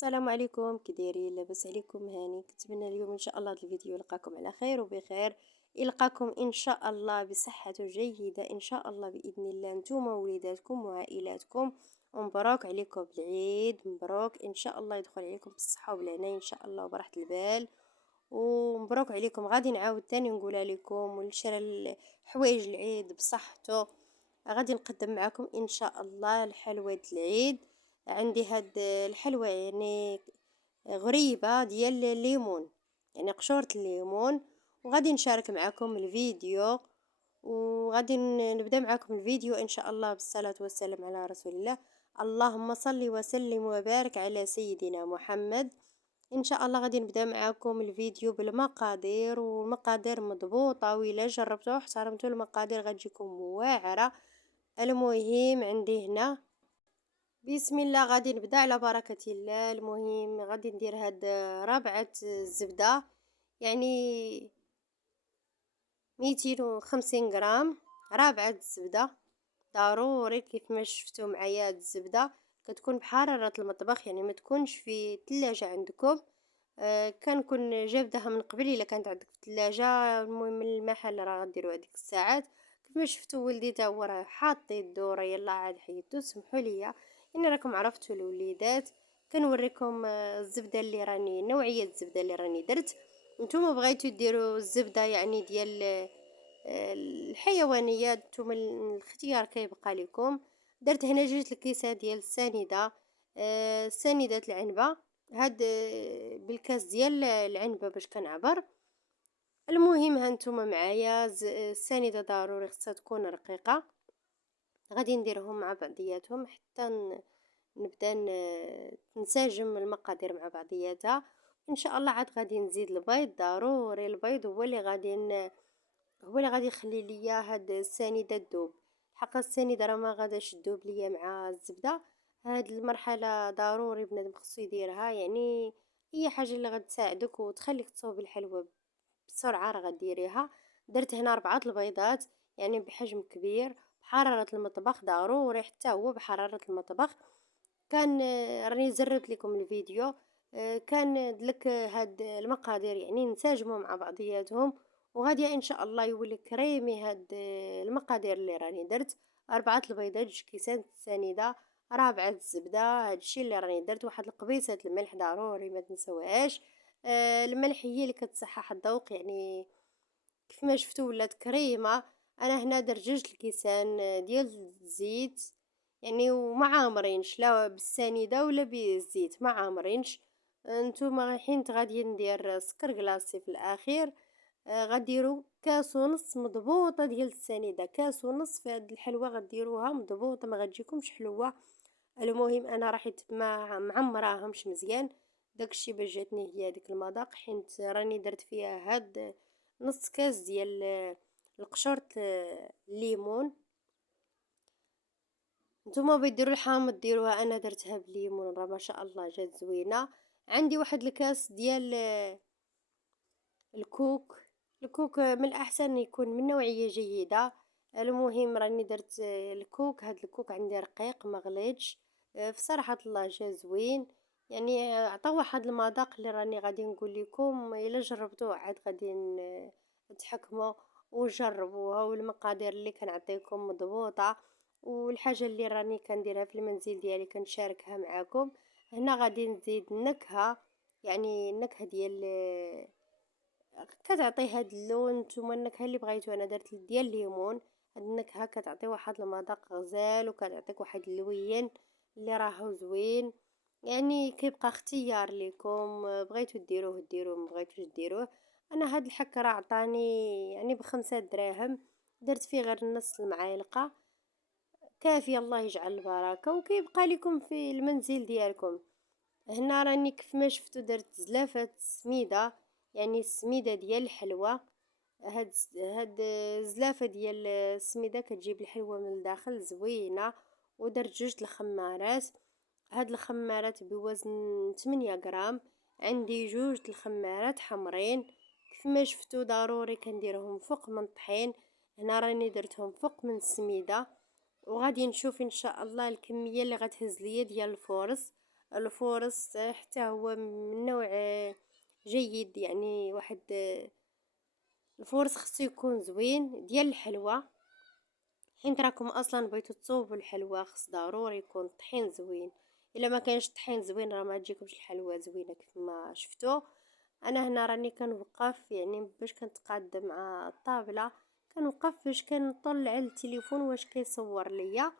السلام عليكم، كي دايرين؟ لاباس عليكم؟ هاني كنتمنى اليوم ان شاء الله هذا الفيديو يلقاكم على خير وبخير، يلقاكم ان شاء الله بصحة جيدة ان شاء الله باذن الله نتوما ووليداتكم وعائلاتكم. ومبروك عليكم العيد، مبروك ان شاء الله يدخل عليكم بالصحة وبالعناية ان شاء الله وبراحة البال. ومبروك عليكم. غادي نعاود تاني نقولها لكم ونشرى حوايج العيد بصحته. غادي نقدم معكم ان شاء الله الحلوى العيد. عندي هاد الحلوى يعني غريبة ديال الليمون، يعني قشورة الليمون. وغادي نشارك معكم الفيديو، وغادي نبدا معكم الفيديو ان شاء الله بالصلاة والسلام على رسول الله. اللهم صل وسلم وبارك على سيدنا محمد. ان شاء الله غادي نبدا معكم الفيديو بالمقادير، والمقادير مضبوطه، وإلا جربتوا احترمتوا المقادير غتجيكم واعره. المهم عندي هنا بسم الله غادي نبدا على بركه الله. المهم غادي ندير هاد ربعه الزبده، يعني 250 غرام ربعه الزبده. ضروري كيف ما شفتوا معايا هاد الزبده كتكون بحراره المطبخ، يعني ما تكونش في الثلاجه عندكم. كنكون جابدها من قبل الا كانت عندك في الثلاجه. المهم من المحل راه غديروا هذيك الساعات. كيف ما شفتوا ولدي تا هو راه حاط يدو، يلا عاد حيدو سمحوا لي، يعني راكم عرفتوا الوليدات. كنوريكم الزبده اللي راني، نوعيه الزبده اللي راني درت. نتوما بغيتو ديروا الزبده يعني ديال الحيوانيه، نتوما الاختيار كيبقى لكم. درت هنا 2 الكيسات ديال السنيده، سنيده العنبه. هاد بالكاس ديال العنبه باش كنعبر. المهم هانتوما معايا السنيده ضروري خصها تكون رقيقه. غادي نديرهم مع بعضياتهم حتى نبدا نساجم المقادير مع بعضياتها. ان شاء الله عاد غادي نزيد البيض. ضروري البيض هو اللي غادي يخلي ليا هاد السنيده تذوب. الحق السنيده راه ما غاداش تذوب ليا مع الزبده. هاد المرحله ضروري بنادم خصو يديرها، يعني اي حاجه اللي غتساعدك وتخليك تصوب الحلوى بسرعه راه غديريها. درت هنا 4 البيضات، يعني بحجم كبير، بحراره المطبخ ضروري، حتى هو بحراره المطبخ. كان راني زربت لكم الفيديو. كان دلك هاد المقادير يعني نساجموا مع بعضياتهم. وغادي ان شاء الله يولي كريمي هاد المقادير اللي راني درت. 4 البيضات، 2 كيسان سنيده، رابعه الزبده. هادشي اللي راني درت. واحد القبيصه الملح ضروري ما تنسوهاش. الملح هي اللي كتصحح الذوق، يعني كيف ما شفتوا ولات كريمه. انا هنا درت 2 الكيسان ديال الزيت، يعني وما عامرينش لا بالسنيده ولا بالزيت، ما عامرينش. نتوما حين غادي ندير سكر كلاصي في الاخير. غديروا كاس ونص مضبوطه ديال السنيده، كاس ونص في هاد الحلوه غديروها مضبوطه، ما غتجيكمش حلوه. المهم انا راحت ما معمراهمش مزيان. داكشي باش جاتني هي هذيك المذاق، حيت راني درت فيها هاد نص كاس ديال القشور الليمون. نتوما بيديروا الحامض ديروها، انا درتها بالليمون راه ما شاء الله جات زوينه. عندي واحد الكاس ديال الكوك. الكوك من الاحسن يكون من نوعيه جيده. المهم راني درت الكوك. هاد الكوك عندي رقيق ما غليتش. في صراحه الله جا زوين، يعني عطا واحد المذاق اللي راني غادي نقول لكم الا جربتوه عاد غادي تحكموا وجربوها. والمقادير اللي كنعطيكم مضبوطه، والحاجه اللي راني كنديرها في المنزل ديالي كنشاركها معكم. هنا غادي نزيد النكهه، يعني النكهه ديال كتعطي هاد اللون. نتوما النكهه اللي بغيتو، انا درت ديال الليمون. هاد النكهه كتعطي واحد المذاق غزال وكتعطيك واحد اللوين اللي راهو زوين. يعني كيبقى اختيار لكم، بغيتو ديروه ديروه، ما بغيتوش ديروه. انا هاد الحك راه عطاني يعني ب5 دراهم، درت فيه غير نص المعالقه كافيه. الله يجعل البركه وكيبقى لكم في المنزل ديالكم. هنا راني كيف ما شفتوا درت زلافه سميده، يعني السميده ديال الحلوى. هاد الزلافه ديال السميده كتجيب الحلوى من الداخل زوينه. ودرت 2 الخمارات. هاد الخمارات بوزن 8 غرام. عندي 2 الخمارات حمرين. كيف ما شفتوا ضروري كنديرهم فوق من الطحين. هنا راني درتهم فوق من السميده. وغادي نشوف ان شاء الله الكميه اللي غتهز ليا ديال الفورص. الفورص حتى هو من نوع جيد، يعني واحد الفورص خصو يكون زوين ديال الحلوى. حين راكم اصلا بغيتو تصوبوا الحلوى خص ضروري يكون الطحين زوين. الا ما كانش الطحين زوين راه ما تجيكمش الحلوى زوينه كيف ما شفتوا. انا هنا راني كنوقف يعني باش كنتقاد مع الطابله، كنوقف باش كنطلع التليفون واش كيصور ليا.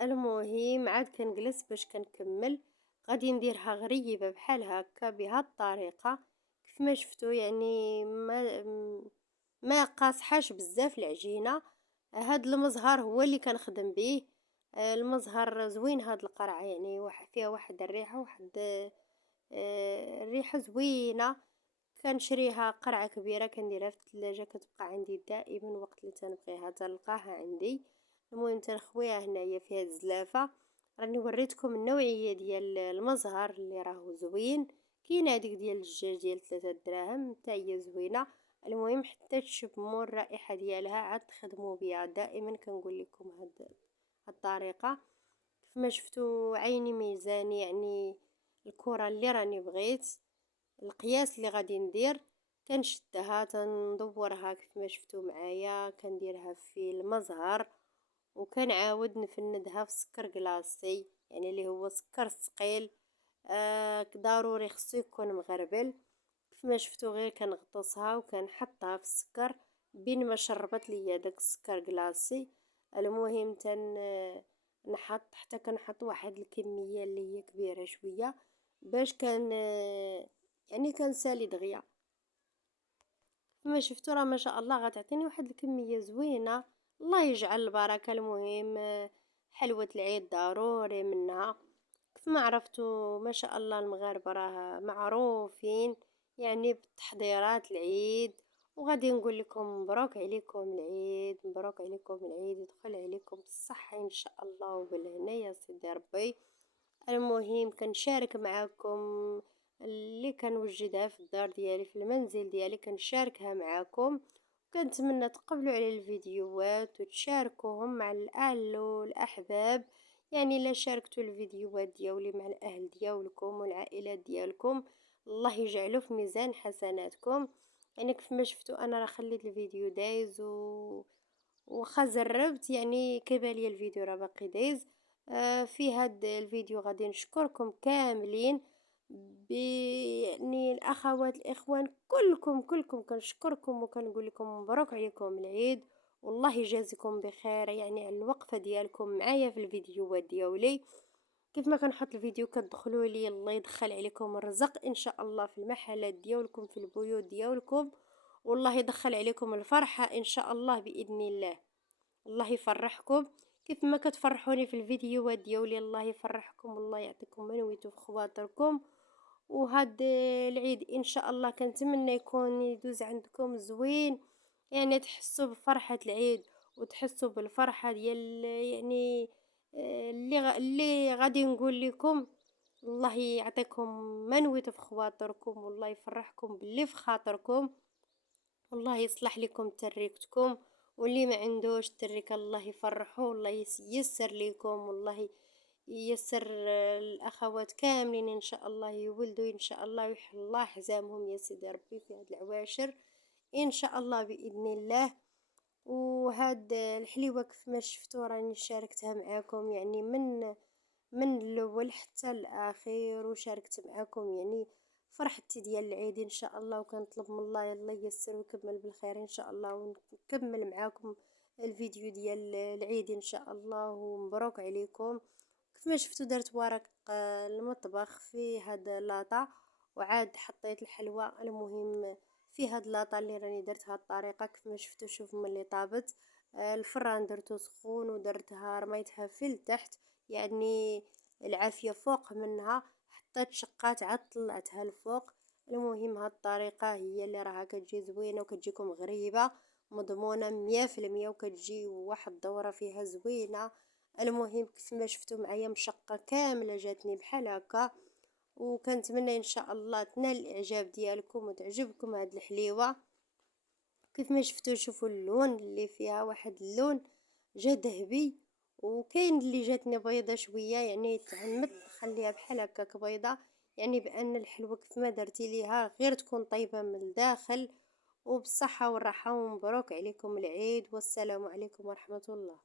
المهم عاد كنجلس باش كنكمل. غادي نديرها غريبه بحال هكا بهاد الطريقه كيف ما شفتوا، يعني ما قاصحاش بزاف العجينه. هاد المزهر هو اللي كنخدم به. المزهر زوين هاد القرعه، يعني فيها واحد الريحه، واحد الريحه زوينه. كنشريها قرعه كبيره كنديرها في الثلاجه، كتبقى عندي دائما وقت اللي تنبغيها تلقاها عندي. المهم تنخويها هنايا فيها الزلافه. راني وريتكم النوعيه ديال المزهر اللي راهو زوين. كاين هذيك ديال الدجاج ديال 3 دراهم حتى هي زوينه. المهم حتى تشموا الرائحه ديالها عاد تخدموا بها. دائما كنقول لكم هاد الطريقه. كيف ما شفتوا عيني ميزان، يعني الكره اللي راني بغيت، القياس اللي غادي ندير، كنشدها تندورها كيف ما شفتوا معايا، كنديرها في المزهر وكنعاود نفندها في سكر كلاصي، يعني اللي هو سكر ثقيل. ضروري خصو يكون مغربل. كيف ما شفتوا غير كنغطسها وكنحطها في السكر بين ما شربت ليا داك السكر كلاصي. المهم نحط حتى كنحط واحد الكميه اللي هي كبيره شويه باش كان يعني كنسالي دغيا. كما شفتوا راه ما شاء الله غتعطيني واحد الكميه زوينه. الله يجعل البركه. المهم حلوه العيد ضروري منها. كيف ما عرفتوا ما شاء الله المغاربه راه معروفين يعني بالتحضيرات العيد. وغادي نقول لكم مبروك عليكم العيد، مبروك عليكم العيد، يدخل عليكم بالصحه ان شاء الله وبالهنا يا سيدي ربي. المهم كنشارك معاكم اللي كنوجدها في الدار ديالي في المنزل ديالي، كنشاركها معاكم. كنتمنى تقبلوا على الفيديوهات وتشاركوهم مع الاهل والاحباب. يعني الا شاركتوا الفيديوهات ديالي مع الاهل ديالكم والعائلات ديالكم، الله يجعله في ميزان حسناتكم. يعني كيف ما شفتوا انا راه خليت الفيديو دايز وخا زربت، يعني كيبالي الفيديو راه باقي دايز. في هاد الفيديو غادي نشكركم كاملين، يعني الاخوات الاخوان كلكم كنشكركم وكنقول لكم مبروك عليكم العيد. والله يجازيكم بخير يعني على الوقفه ديالكم معايا في الفيديوهات ديالي. كيف ما كنحط الفيديو كتدخلوا لي، الله يدخل عليكم الرزق ان شاء الله في المحلات ديالكم في البيوت ديالكم. والله يدخل عليكم الفرحه ان شاء الله باذن الله. الله يفرحكم كيف ما كتفرحوني في الفيديوهات ديالي. الله يفرحكم والله يعطيكم ما نويتو في خواطركم. وهاد العيد ان شاء الله كنتمنى يكون يدوز عندكم زوين، يعني تحسوا بفرحة العيد وتحسوا بالفرحة ديال يعني اللي غادي نقول لكم. الله يعطيكم ما نويتو في خواطركم والله يفرحكم باللي في خاطركم. والله يصلح لكم تريكتكم، واللي ما عندوش تريك الله يفرحه والله ييسر لكم. والله ييسر الاخوات كاملين ان شاء الله يولدوا ان شاء الله ويحل الله حزامهم يا سيدي ربي في هاد العواشر ان شاء الله باذن الله. وهاد الحليوه كيف ما شفتوا راني شاركتها معاكم يعني من الاول حتى الاخير، وشاركت معاكم يعني فرحتي ديال العيد ان شاء الله. وكنطلب من الله يلا ييسر ويكمل بالخير ان شاء الله، ونكمل معاكم الفيديو ديال العيد ان شاء الله. ومبروك عليكم. كيف ما شفتوا درت ورق المطبخ في هاد لاطا، وعاد حطيت الحلوى. المهم في هاد لاطا اللي راني درتها الطريقه كيف ما شفتوا، شوفوا ملي طابت الفران درتو سخون ودرتها رميتها في التحت، يعني العافية فوق منها، حطيت شقات عاد طلعتها الفوق. المهم هاد الطريقة هي اللي راها كتجي زوينة وكتجيكم غريبة مضمونة 100%، وكتجي واحد الدورة فيها زوينة. المهم كيف ما شفتوا معايا مشقة كاملة جاتني بحال هكا. وكنتمنى ان شاء الله تنال الاعجاب ديالكم وتعجبكم هاد الحليوة. كيف ما شفتوا شوفوا اللون اللي فيها، واحد اللون جا ذهبي وكاين اللي جاتني بيضة شوية، يعني تعمدت نخليها بحال هكاك بيضة، يعني بأن الحلوى كيف ما درتي ليها غير تكون طيبة من الداخل. وبالصحة والراحة، ومبروك عليكم العيد، والسلام عليكم ورحمة الله.